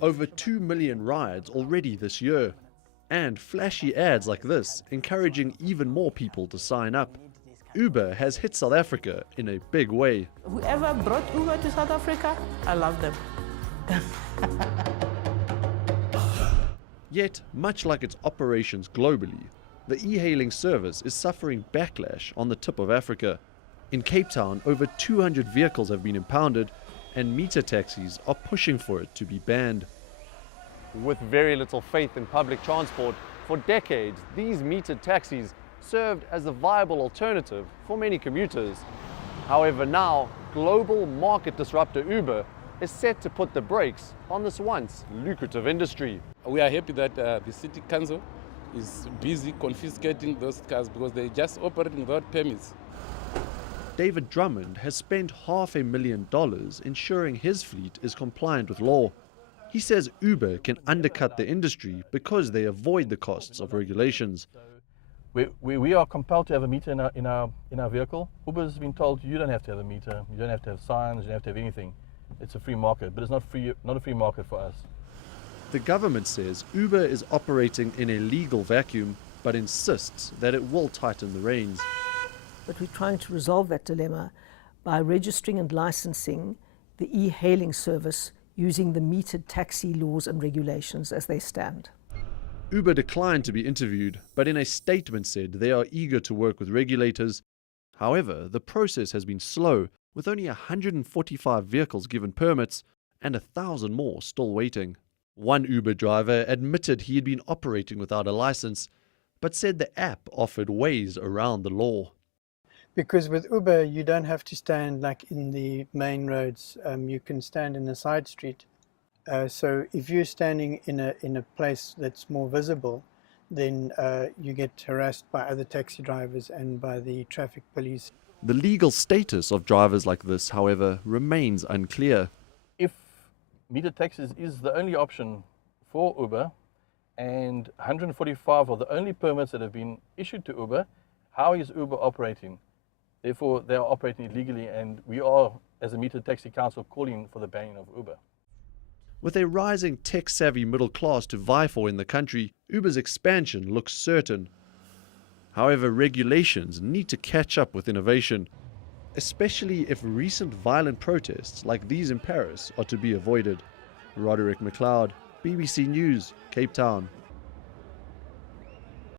Over 2 million rides already this year. And flashy ads like this encouraging even more people to sign up. Uber has hit South Africa in a big way. Whoever brought Uber to South Africa, I love them. Yet, much like its operations globally, the e-hailing service is suffering backlash on the tip of Africa. In Cape Town, over 200 vehicles have been impounded, and meter taxis are pushing for it to be banned. With very little faith in public transport, for decades, these metered taxis served as a viable alternative for many commuters. However, now, global market disruptor Uber is set to put the brakes on this once lucrative industry. We are happy that the city council is busy confiscating those cars because they're just operating without permits. David Drummond has spent $500,000 ensuring his fleet is compliant with law. He says Uber can undercut the industry because they avoid the costs of regulations. We are compelled to have a meter in our vehicle. Uber has been told you don't have to have a meter, you don't have to have signs, you don't have to have anything. It's a free market, but it's not a free market for us. The government says Uber is operating in a legal vacuum, but insists that it will tighten the reins. But we're trying to resolve that dilemma by registering and licensing the e-hailing service using the metered taxi laws and regulations as they stand. Uber declined to be interviewed, but in a statement said they are eager to work with regulators. However, the process has been slow, with only 145 vehicles given permits and 1,000 more still waiting. One Uber driver admitted he had been operating without a license, but said the app offered ways around the law. Because with Uber, you don't have to stand like in the main roads. You can stand in a side street. So if you're standing in a place that's more visible, then you get harassed by other taxi drivers and by the traffic police. The legal status of drivers like this, however, remains unclear. If metered taxis is the only option for Uber, and 145 are the only permits that have been issued to Uber, how is Uber operating? Therefore, they are operating illegally, and we are, as a metered taxi council, calling for the banning of Uber. With a rising tech-savvy middle class to vie for in the country, Uber's expansion looks certain. However, regulations need to catch up with innovation, especially if recent violent protests like these in Paris are to be avoided. Roderick Macleod, BBC News, Cape Town.